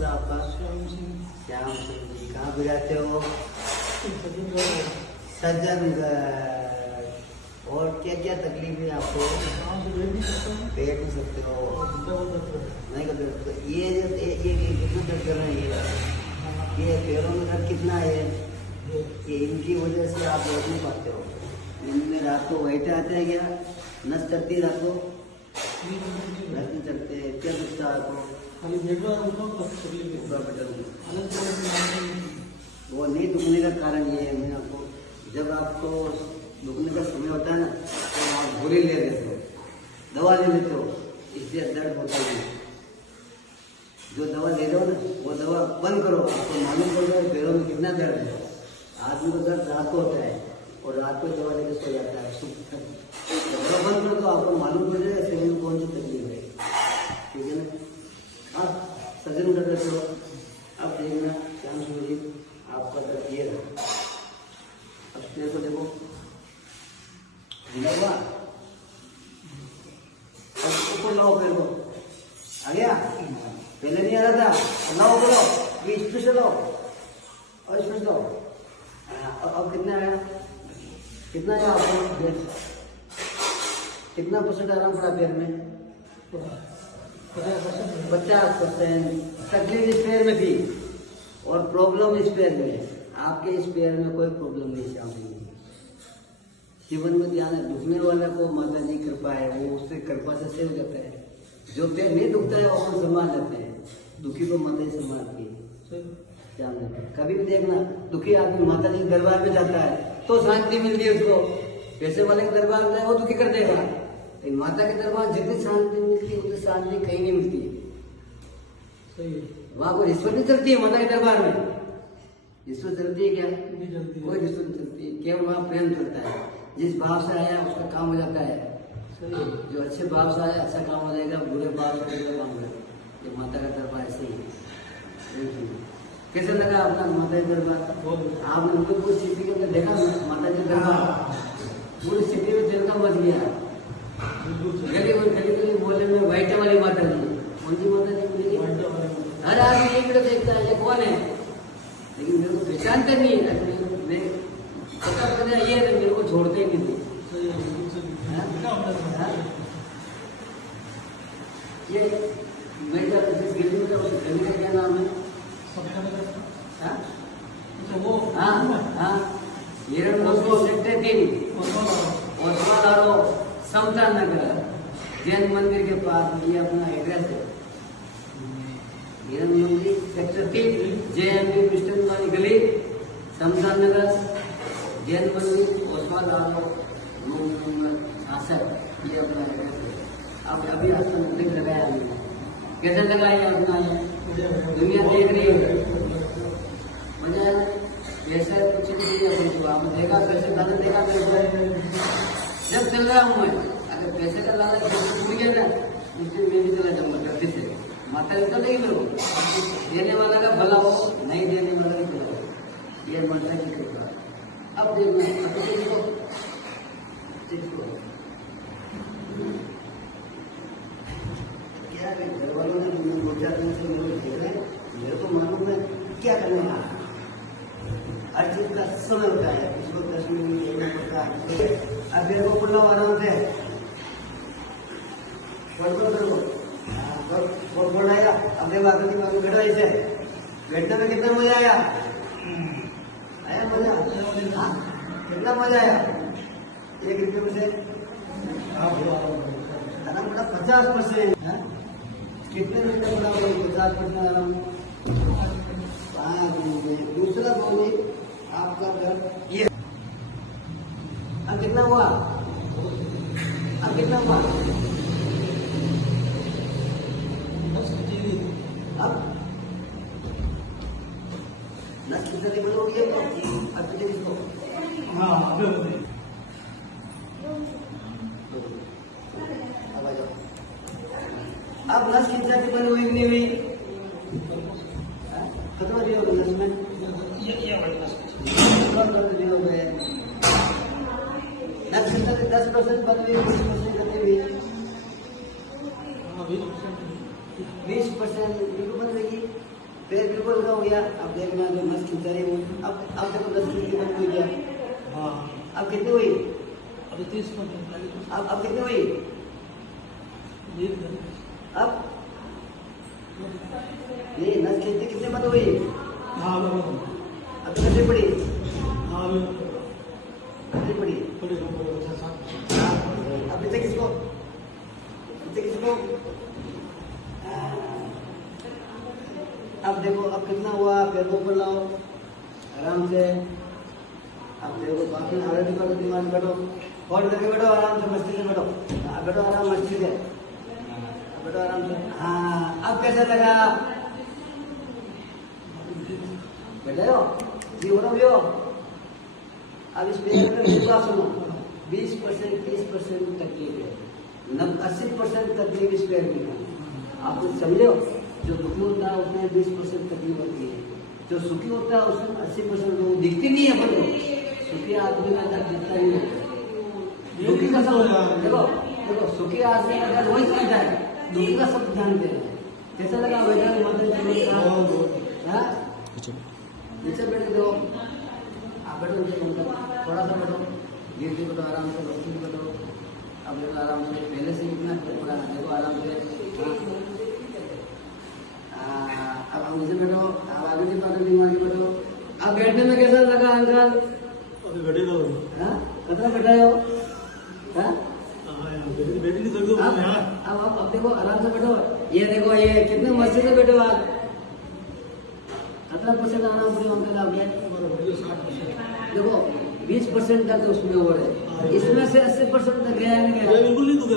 था आपका? श्याम सिंह जी। कहाँ पे रहते हो? सज्जनगढ़। और क्या क्या तकलीफ है आपको? पेट में सकते हो नहीं कर सकते? ये कितना दर्द कर रहे हैं? ये पैरों में दर्द कितना है? ये इनकी वजह से आप बैठ नहीं पाते हो। इनमें रात को बैठे आते हैं क्या? नस चलती रात को? नस नहीं चलते। क्या दुखता है आपको? वो नहीं दुखने का कारण ये है, मैं आपको जब आपको दुखने का समय होता है ना तो आप गोली ले लेते हो, दवा ले लेते हो, इससे दर्द होता है। जो दवा ले रहे हो ना वो दवा बंद करो, आपको मालूम पड़ जाए पैरों में कितना दर्द है। आदमी को दर्द रात को होता है और रात को दवा लेकर सो जाता है। दवा बंद करो तो आपको मालूम पड़ जाएगा शरीर में कौन सी तकलीफ है। ठीक है ना? आप सजन कर रहे हो। अब देखना श्याम सिंह जी आपका दर्द ये रहा। अब पैर को देखो, हुआ। अब ऊपर लाओ पैर को, आ गया? पहले नहीं आ रहा था। लाओ बोलो, ये स्पेशल लाओ और स्पेशल लाओ। अब कितना आया? कितना आया आपको? कितना % आराम पड़ा पैर में? 50%। तकलीफ इस पैर में थी और प्रॉब्लम इस पैर में। आपके इस पैर में कोई प्रॉब्लम नहीं शामिल है। जीवन में ध्यान है, दुखने वाला को माता जी कृपा है, वो उससे कृपा से सही हो जाता है। जो पैर नहीं दुखता है वो अपन संभाल जाते हैं, दुखी को माता जी संभालती है। ध्यान रखना, कभी भी देखना दुखी आदमी माता जी के दरबार में जाता है तो शांति मिलती है उसको। पैसे वाले के दरबार में जाए वो दुखी कर देगा, लेकिन माता के दरबार जितनी शांति मिलती है उतनी शांति कहीं नहीं मिलती है। वहां कोई रिश्वत नहीं चलती है माता के दरबार में। रिश्वत चलती है क्या? कोई रिश्वत नहीं चलती है, केवल वहाँ प्रेम चलता है। जिस भाव से आया उसका काम हो जाता है। जो अच्छे भाव से आया अच्छा काम हो जाएगा, बुरे भाव से बुरा काम हो जाएगा। ये माता का दरबार ऐसे ही है। कैसे लगा अपना माता का दरबार? आपने पूरी सिटी के अंदर देखा माता का दरबार? पूरी सिटी में तेल का मच गया। गली मोहल्ले में व्हाइट वाली माता जी, कौन सी माता जी मिली? हर आदमी एक वीडियो देखता है, ये कौन है? लेकिन मेरे को पहचान करनी है। मैं पता पता ये है, मेरे को छोड़ते नहीं थे। ये मेरे जिस गली में उस गली का क्या नाम है? सेक्टर 3 समता नगर जैन मंदिर के पास ये अपना एड्रेस है। हिरन मंदिर सेक्टर 3 JMB मिस्टर वाली गली, समता नगर, जैन मंदिर, ओसवाल ये अपना एड्रेस है। अब अभी आपका मंदिर लगाया हमने, कैसे लगाया अपना? दुनिया देख रही है, मजा आया। पैसे कुछ नहीं, आपने देखा पैसे ज्यादा देखा जब चल रहा हूँ मैं। अगर पैसे का लालच छूट गया ना उससे मैं भी चला जाऊंगा गलती से। माता जी तो नहीं लो, देने वाला का भला हो, नहीं देने वाला का भला हो, ये माता की कृपा। अब देखो क्या घर वालों ने 2-4 दिन से मेरे को मालूम है क्या करना है। हर चीज का समय होता है, इसको 10 मिनट होता है। अब मेरे को खुला आराम से बोल आएगा। अब देखो बैठो ऐसे, बैठने में कितना मजा आया? मजा? कितना मजा आया? 1 रुपये में से आराम पड़ा 50%। कितने रुपये पड़ा? 50% आराम। दूसरा बोलिए आपका घर ये अब कितना हुआ? अब कितना हुआ? अब 10% बोलोगे तो अब किसको? अब 10% बनी हुई नहीं हुई? खत्म नहीं होगा 10 में। हो गए 10% बन गई, 20% करते हुए 20% बन रही। पैर बिल्कुल उठा हो गया। अब देखना जो नस खींचा रही हूँ। अब देखो नस खींची बंद हुई क्या? हाँ अब कितनी हुई? अभी 30%। अब कितनी हुई? अब ये नस खींचती कितने बंद हुई? हाँ अब कितनी पड़ी? हाँ कितनी पड़ी? अब पीछे किसको? अब देखो अब कितना हुआ? पैर को ऊपर लाओ आराम से। अब देखो बाकी आगे करो, दिमाग में बैठो, फोल्ड करके बैठो, आराम से मस्ती से बैठो। बैठो आराम मस्ती से, बैठो आराम से। हाँ अब कैसा लगा? बैठे हो जी, हो रहा हो। अब इस पेड़ सुनो, 20% 30% तकलीफ है, 80% तकलीफ इस पैर की है। आप कुछ समझे हो? जो दुखी होता है उसमें 20% तकलीफ होती है, जो सुखी होता है उसमें 80% लोग दिखती नहीं है। बोलो सुखी आदमी का दर्द दिखता नहीं है। दुखी का सब देखो देखो, सुखी आदमी का दर्द वही समझता है, दुखी का सब जानते हैं। कैसा लगा वैद्यनाथ मंदिर? नीचे बैठ दो, आप बैठो, थोड़ा सा बैठो, गिर के बैठो, आराम से बस्ती में बैठो। अब देखो आराम से, पहले से इतना थोड़ा देखो आराम से। अब हम नीचे बैठो, अब आगे से पाकर दिमाग में बैठो। अब बैठने में कैसा लगा अंकल? अभी बैठे रहो। कितना बैठा हो? हाँ अब देखो आराम से बैठो। ये देखो ये कितने मस्ती से बैठो आप। कितना परसेंट आना पड़ेगा अंकल? आप देखो 20% तक उसमें और है, इसमें से 80% तक गया नहीं गया? बिल्कुल नहीं दुखे।